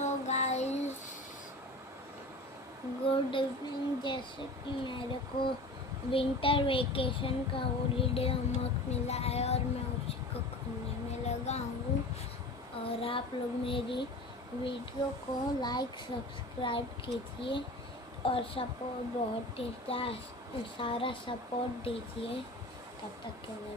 Hello guys, good evening. जैसे कि मेरे को विंटर वेकेशन का हॉलीडे होमवर्क मिला है और मैं उसी को करने में लगा हूँ। और आप लोग मेरी वीडियो को लाइक सब्सक्राइब कीजिए और सपोर्ट बहुत सारा सपोर्ट दीजिए। तब तक के लिए